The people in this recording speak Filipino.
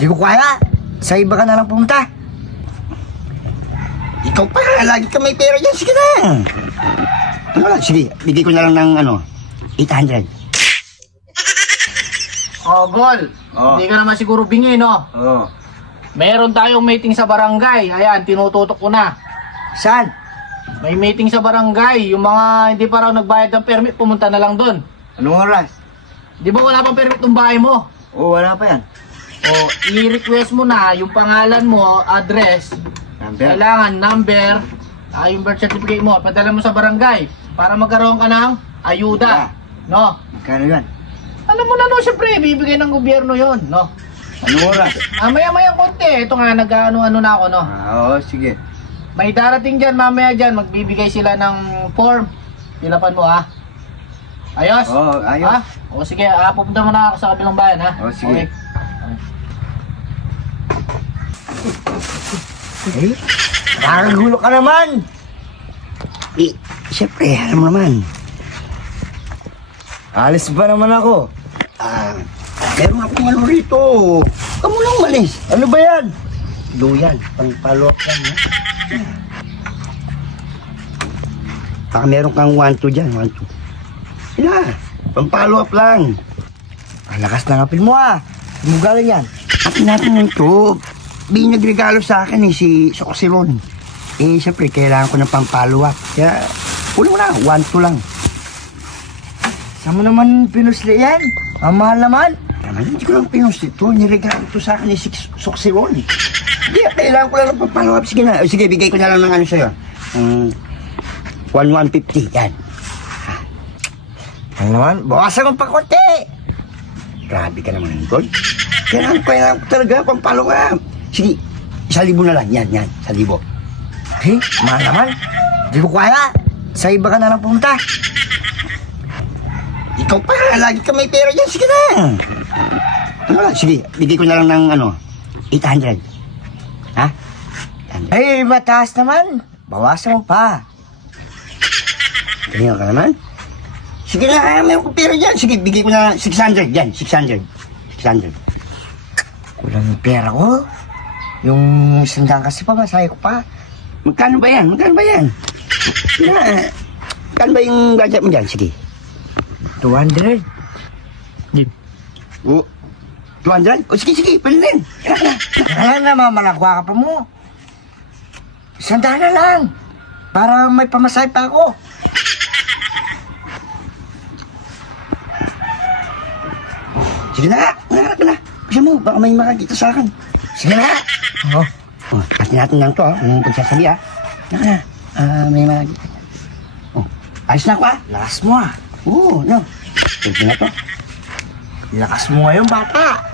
Di ko kaya. Sa iba ka na lang pumunta. Ikaw pa, lagi ka may pera dyan. Sige na. Ano lang, sige, bigay ko na lang ng ano, 800. Oh, Gol. Oh. Hindi ka naman siguro bingi, no? Oo. Meron tayong meeting sa barangay. Ayan, tinututok ko na. Saan? May meeting sa barangay. Yung mga hindi pa raw nagbayad ng permit, pumunta na lang doon. Anong oras? Di ba wala pang permit ng bahay mo? Oo, wala pa yan. O, i-request mo na yung pangalan mo, address, Number? kailangan number, ah, yung birth certificate mo, padala mo sa barangay para magkaroon ka ng ayuda. No? Magkano yan? Alam mo na no, syempre, bibigay ng gobyerno yon, no? Anong oras? Ah, maya-maya konti. Ito nga, nag-ano-ano na ako, no? Ah, oo, sige. May darating dyan, mamaya dyan, magbibigay sila ng form. Pilapan mo, ha? Ayos? Oo, ayos. Ha? O sige, ah, pupunta mo na ako sa kabilang bayan, ha? O, sige. Okay. Eh, nakakagulo ka naman. Eh, siyempre, alam mo naman. Alis ba naman ako? Ah, meron akong ano rito. Kamu lang malis. Ano ba yan? Loyal, pang follow up lang. Ha? Baka meron kang 1-2 dyan, 1-2. Sila, pang follow up lang. Ang lakas ng apil mo ah. Hindi mo galing yan. Apil natin ng to. May nagregalo sa akin eh, si Soxilon. Eh, siyempre, kailangan ko ng pang follow up. Kaya, ulo na, 1-2 lang. Saan mo naman pinusli yan? Ang mahal naman. Naman, hindi ko lang pinus ito. Niregalo ito sa akin ni Six Soxilon. Hindi, kailangan ko lang ng pang follow up. Sige na, sige, bigay ko na lang ng ano sa'yo. Um, 1-150, yan. Ano naman? Bawasan mo pa konti. Grabe ka naman, Tol. Kailangan ko, kailangan ko talaga pang follow up. Sige, isa libo na lang. Yan, yan, isa libo. Eh, mahal naman. Di ko kaya. Sa iba ka na lang pumunta. Ikaw pa, lagi ka may pera dyan. Sige na. Ano lang, sige, bigay ko na lang ng ano, 800. Ha? 800. Eh, mataas naman. Bawasan mo pa. Ganyan ka naman? Sige na, meron ko pera dyan. Sige, bigay ko na 600 dyan, 600. 600. Kulang yung pera ko. Yung sandang kasi pa, masaya ko pa. Magkano ba yan? Magkano ba yan? Na, magkano ba yung budget mo dyan? Sige. 200. O, 200? O sige, sige, pwede rin. Kaya na. Kaya na, mamalagwa ka pa mo. Sandaan na lang. Para may pamasay pa ako. Sige na, nangarap ka na. Bisa mo, baka may makakita sa akin. Sige na. Oh. Oh, pati natin lang to, ah. Yung pagsasabi, ah. Naka na. Ah, may makakita. Oh, ayos na ako, ah. Lakas mo ah. Oo, no. Pwede na to. Lakas mo ngayon, bata.